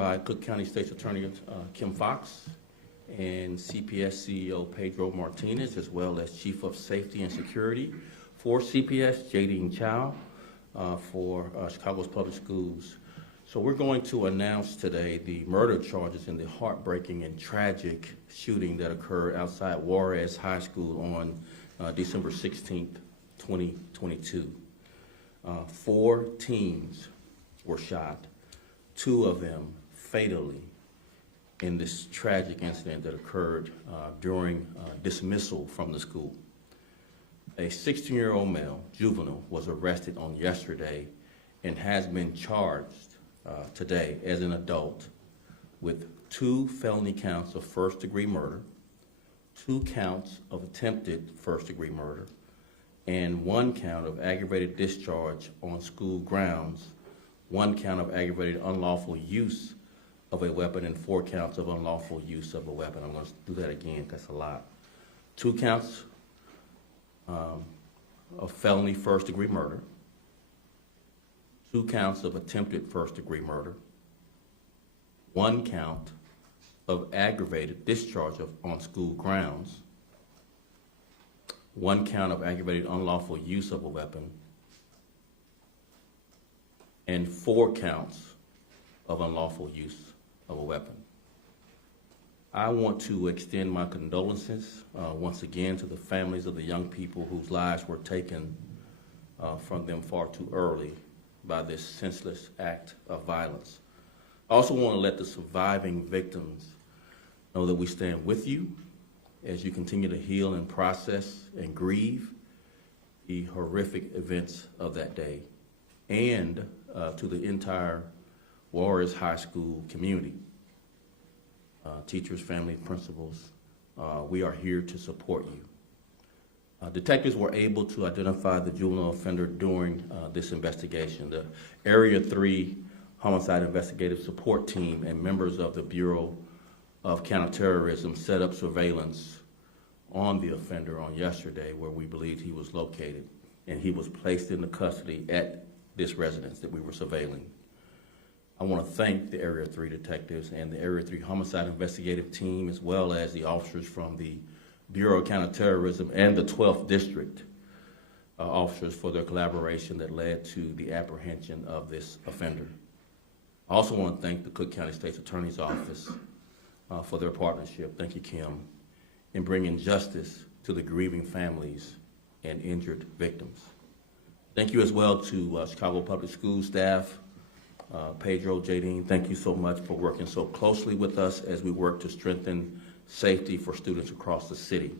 by Cook County State's Attorney Kim Fox and CPS CEO Pedro Martinez, as well as Chief of Safety and Security for CPS, Jadine Chow, for Chicago's Public Schools. So we're going to announce today the murder charges in the heartbreaking and tragic shooting that occurred outside Juarez High School on December 16th, 2022. 4 teens were shot, 2 of them fatally, in this tragic incident that occurred during dismissal from the school. A 16-year-old male, juvenile, was arrested on yesterday and has been charged today as an adult with 2 felony counts of first-degree murder, 2 counts of attempted first-degree murder, and 1 count of aggravated discharge on school grounds, 1 count of aggravated unlawful use of a weapon, and 4 counts of unlawful use of a weapon. I'm going to do that again, that's a lot. 2 counts of felony first-degree murder, 2 counts of attempted first-degree murder, 1 count of aggravated discharge on school grounds, 1 count of aggravated unlawful use of a weapon, and 4 counts of unlawful use of a weapon. I want to extend my condolences once again to the families of the young people whose lives were taken from them far too early by this senseless act of violence. I also want to let the surviving victims know that we stand with you as you continue to heal and process and grieve the horrific events of that day, and to the entire Juarez High School community, teachers, family, principals, we are here to support you. Detectives were able to identify the juvenile offender during this investigation. The Area 3 Homicide Investigative Support Team and members of the Bureau of Counterterrorism set up surveillance on the offender on yesterday where we believed he was located, and he was placed into custody at this residence that we were surveilling. I want to thank the Area 3 detectives and the Area 3 Homicide Investigative Team, as well as the officers from the Bureau of Counterterrorism and the 12th District officers for their collaboration that led to the apprehension of this offender. I also want to thank the Cook County State's Attorney's Office for their partnership, thank you, Kim, in bringing justice to the grieving families and injured victims. Thank you as well to Chicago Public Schools staff, Pedro, Jadine, thank you so much for working so closely with us as we work to strengthen safety for students across the city.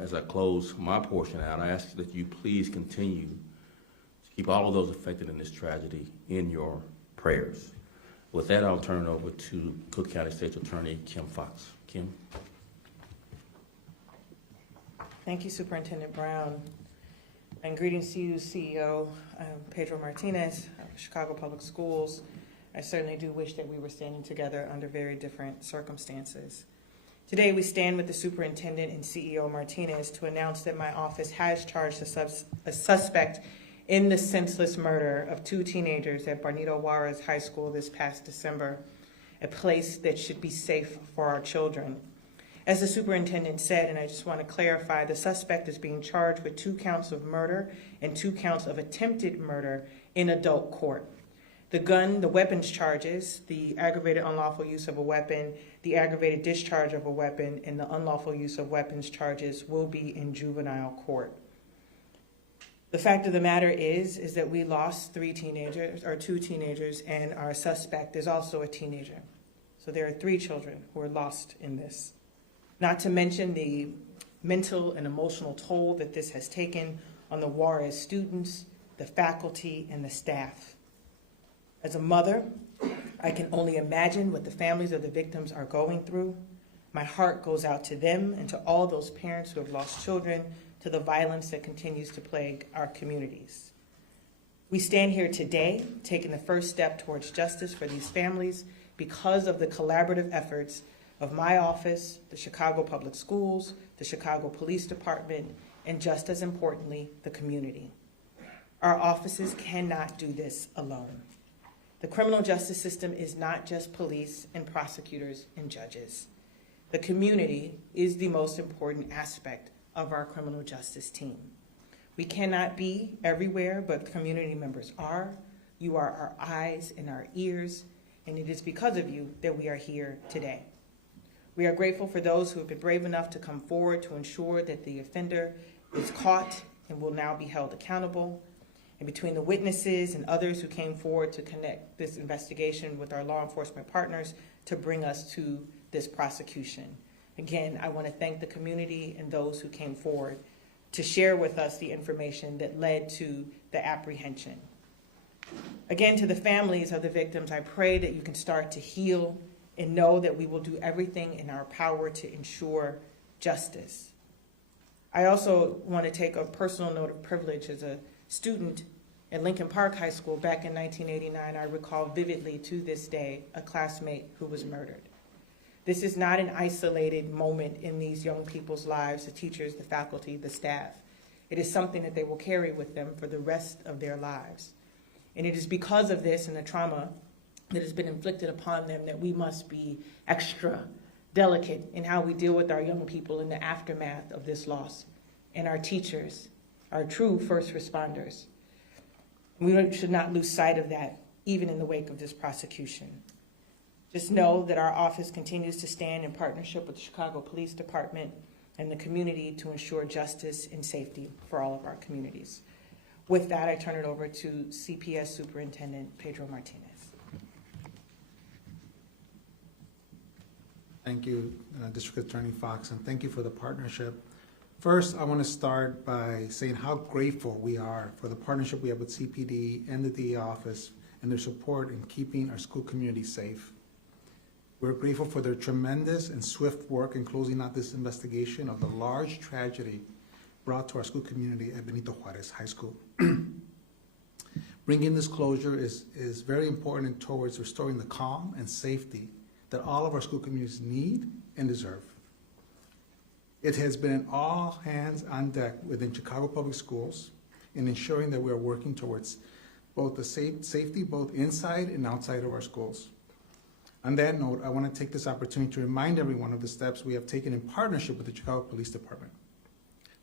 As I close my portion out, I ask that you please continue to keep all of those affected in this tragedy in your prayers. With that, I'll turn it over to Cook County State's Attorney Kim Fox. Kim. Thank you, Superintendent Brown. And greetings to you, CEO Pedro Martinez of Chicago Public Schools. I certainly do wish that we were standing together under very different circumstances. Today, we stand with the Superintendent and CEO Martinez to announce that my office has charged a suspect in the senseless murder of 2 teenagers at Benito Juarez High School this past December, a place that should be safe for our children. As the superintendent said, and I just want to clarify, the suspect is being charged with 2 counts of murder and 2 counts of attempted murder in adult court. The weapons charges, the aggravated unlawful use of a weapon, the aggravated discharge of a weapon, and the unlawful use of weapons charges will be in juvenile court. The fact of the matter is that we lost 2 teenagers, and our suspect is also a teenager. So there are 3 children who are lost in this. Not to mention the mental and emotional toll that this has taken on the Juarez students, the faculty, and the staff. As a mother, I can only imagine what the families of the victims are going through. My heart goes out to them and to all those parents who have lost children to the violence that continues to plague our communities. We stand here today taking the first step towards justice for these families because of the collaborative efforts of my office, the Chicago Public Schools, the Chicago Police Department, and just as importantly, the community. Our offices cannot do this alone. The criminal justice system is not just police and prosecutors and judges. The community is the most important aspect of our criminal justice team. We cannot be everywhere, but community members are. You are our eyes and our ears, and it is because of you that we are here today. We are grateful for those who have been brave enough to come forward to ensure that the offender is caught and will now be held accountable. And between the witnesses and others who came forward to connect this investigation with our law enforcement partners to bring us to this prosecution. Again, I want to thank the community and those who came forward to share with us the information that led to the apprehension. Again, to the families of the victims, I pray that you can start to heal and know that we will do everything in our power to ensure justice. I also want to take a personal note of privilege. As a student at Lincoln Park High School back in 1989, I recall vividly to this day a classmate who was murdered. This is not an isolated moment in these young people's lives, the teachers, the faculty, the staff. It is something that they will carry with them for the rest of their lives. And it is because of this and the trauma that has been inflicted upon them that we must be extra delicate in how we deal with our young people in the aftermath of this loss, and our teachers, our true first responders. We should not lose sight of that, even in the wake of this prosecution. Just know that our office continues to stand in partnership with the Chicago Police Department and the community to ensure justice and safety for all of our communities. With that, I turn it over to CPS Superintendent Pedro Martinez. Thank you, District Attorney Fox, and thank you for the partnership. First, I want to start by saying how grateful we are for the partnership we have with CPD and the DA office and their support in keeping our school community safe. We're grateful for their tremendous and swift work in closing out this investigation of the large tragedy brought to our school community at Benito Juarez High School. Bringing this closure is very important towards restoring the calm and safety that all of our school communities need and deserve. It has been an all hands on deck within Chicago Public Schools in ensuring that we are working towards both the safety both inside and outside of our schools. On that note, I want to take this opportunity to remind everyone of the steps we have taken in partnership with the Chicago Police Department.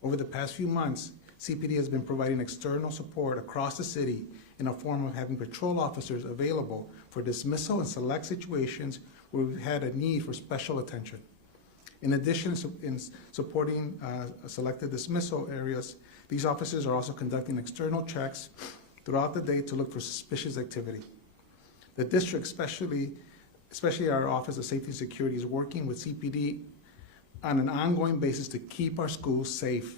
Over the past few months, CPD has been providing external support across the city in a form of having patrol officers available for dismissal in select situations where we've had a need for special attention. In addition, in supporting selected dismissal areas, these officers are also conducting external checks throughout the day to look for suspicious activity. The district, especially our Office of Safety and Security, is working with CPD on an ongoing basis to keep our schools safe.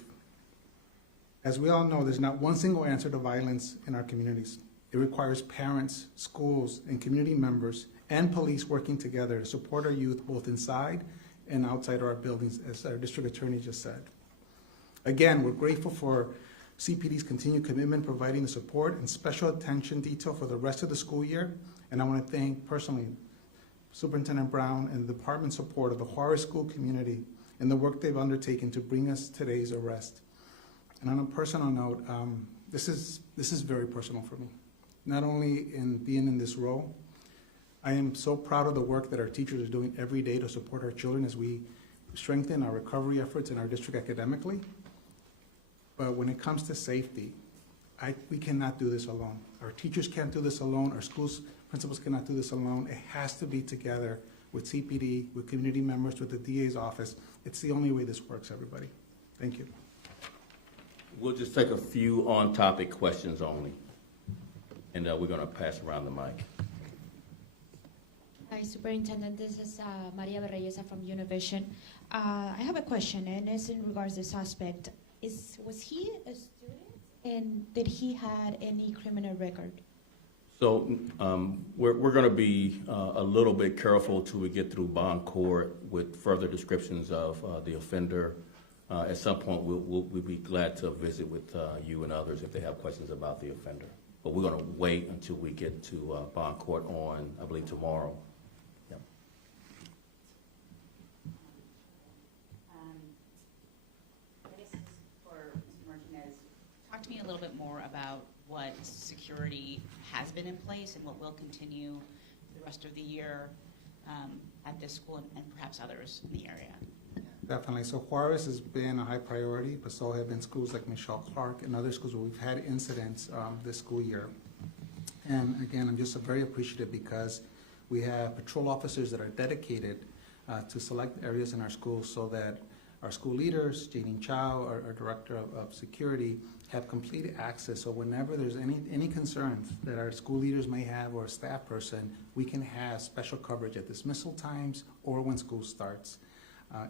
As we all know, there's not one single answer to violence in our communities. It requires parents, schools, and community members and police working together to support our youth both inside and outside our buildings, as our district attorney just said. Again, we're grateful for CPD's continued commitment providing the support and special attention detail for the rest of the school year. And I want to thank personally Superintendent Brown and the department's support of the Juarez school community and the work they've undertaken to bring us today's arrest. And on a personal note, this is very personal for me. Not only in being in this role, I am so proud of the work that our teachers are doing every day to support our children as we strengthen our recovery efforts in our district academically. But when it comes to safety, we cannot do this alone. Our teachers can't do this alone. Our schools principals cannot do this alone. It has to be together with CPD, with community members, with the DA's office. It's the only way this works, everybody. Thank you. We'll just take a few on-topic questions only, and we're going to pass around the mic. Hi, Superintendent. This is Maria Berreyesa from Univision. I have a question, and it's in regards to the suspect. Was he a student, and did he had any criminal record? So we're going to be a little bit careful till we get through bond court with further descriptions of the offender. At some point, we'll be glad to visit with you and others if they have questions about the offender. But we're going to wait until we get to bond court on, I believe, tomorrow. Yep. I guess this is for Mr. Martinez. Talk to me a little bit more about what security has been in place and what will continue the rest of the year at this school and perhaps others in the area? Definitely. So Juarez has been a high priority, but so have been schools like Michelle Clark and other schools where we've had incidents this school year. And again, I'm just very appreciative because we have patrol officers that are dedicated to select areas in our schools so that our school leaders, Jadine Chow, our director of security, have complete access. So whenever there's any concerns that our school leaders may have or a staff person, we can have special coverage at dismissal times or when school starts.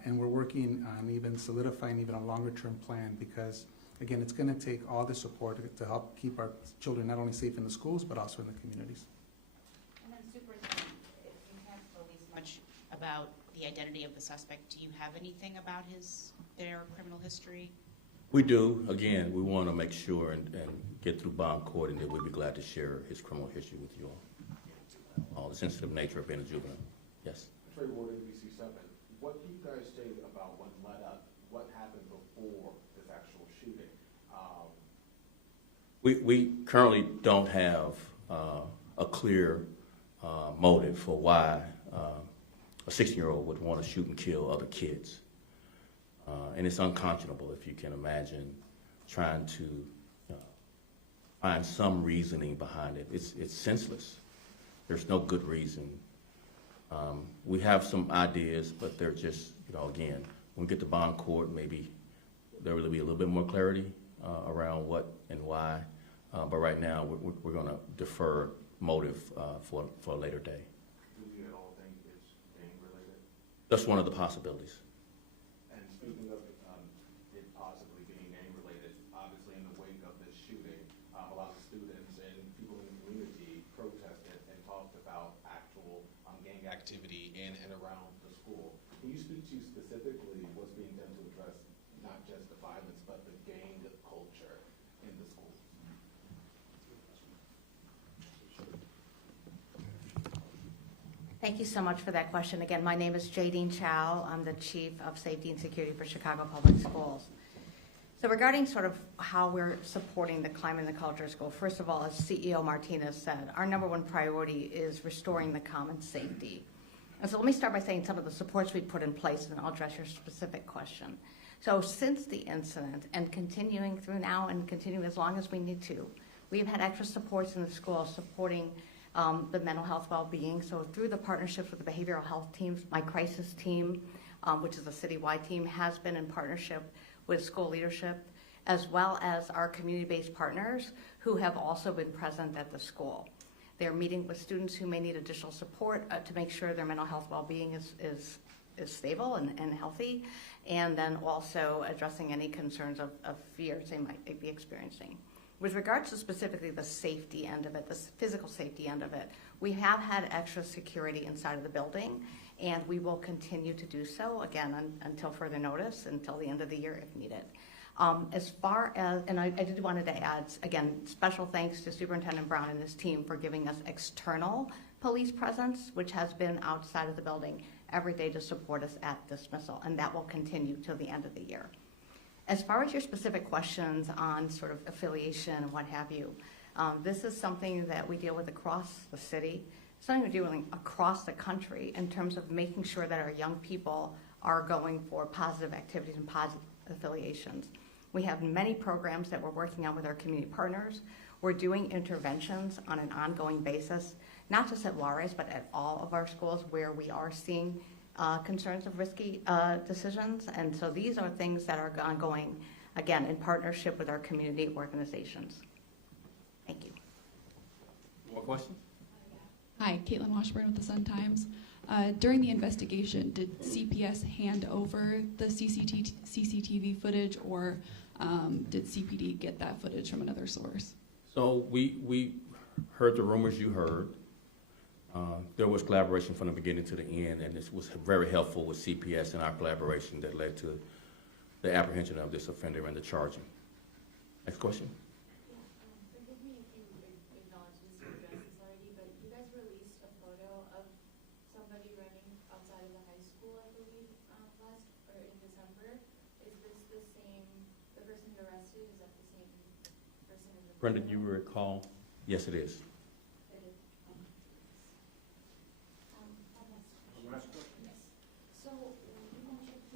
And we're working on even solidifying even a longer-term plan because, again, it's going to take all the support to help keep our children not only safe in the schools but also in the communities. And then Superintendent, if you can't release much about the identity of the suspect, do you have anything about their criminal history? We do. Again, we want to make sure and get through bond court, and that we'd be glad to share his criminal history with you all the sensitive nature of being a juvenile. Yes. Trey Ward, ABC7. What do you guys say about what led up, what happened before this actual shooting? We currently don't have a clear motive for why a 16-year-old would want to shoot and kill other kids. And it's unconscionable, if you can imagine, trying to find some reasoning behind it. It's senseless. There's no good reason. We have some ideas, but they're just, again, when we get to bond court, maybe there will be a little bit more clarity around what and why. But right now, we're going to defer motive for a later day. Do we at all think it's gang-related? That's one of the possibilities. And speaking of it possibly being gang-related, obviously in the wake of this shooting, a lot of students and people in the community protested and talked about actual gang activity in and around the school. Can you speak to specifically what's being done to address not just the violence, but the gang culture in the school? Thank you so much for that question. Again, my name is Jadine Chow. I'm the Chief of Safety and Security for Chicago Public Schools. So regarding sort of how we're supporting the climate and the culture of school, first of all, as CEO Martinez said, our number one priority is restoring the common safety. And so let me start by saying some of the supports we put in place, and I'll address your specific question. So since the incident and continuing through now and continuing as long as we need to, we've had extra supports in the school supporting the mental health well-being. So through the partnerships with the behavioral health teams, my crisis team, which is a citywide team, has been in partnership with school leadership, as well as our community-based partners who have also been present at the school. They're meeting with students who may need additional support to make sure their mental health well-being is stable and healthy, and then also addressing any concerns of fears they might be experiencing. With regards to specifically the safety end of it, the physical safety end of it, we have had extra security inside of the building, and we will continue to do so, again, until further notice, until the end of the year if needed. As far as, and I did wanted to add, again, special thanks to Superintendent Brown and his team for giving us external police presence, which has been outside of the building every day to support us at dismissal, and that will continue till the end of the year. As far as your specific questions on sort of affiliation and what have you, this is something that we deal with across the city, something we're doing across the country in terms of making sure that our young people are going for positive activities and positive affiliations. We have many programs that we're working on with our community partners. We're doing interventions on an ongoing basis, not just at Juarez, but at all of our schools where we are seeing concerns of risky decisions. And so these are things that are ongoing, again, in partnership with our community organizations. Thank you. More questions? Hi, Caitlin Washburn with the Sun-Times. During the investigation, did CPS hand over the CCTV footage, or did CPD get that footage from another source? So we heard the rumors you heard. There was collaboration from the beginning to the end, and this was very helpful with CPS and our collaboration that led to the apprehension of this offender and the charging. Next question. Forgive me if you acknowledge this or address this already, but you guys released a photo of somebody running outside of the high school, I believe, in December. Is this the person you arrested? Is that the same person? Brenda, do you recall? Yes, it is.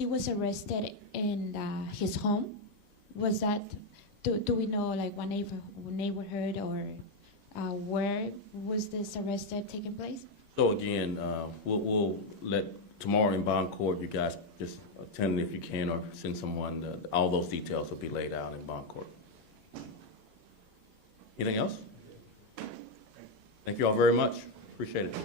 he was arrested in his home. Was that, do we know like what neighborhood or where was this arrested taking place? So again, we'll let tomorrow in bond court, you guys just attend if you can, or send someone. All those details will be laid out in bond court. Anything else? Thank you all very much. Appreciate it.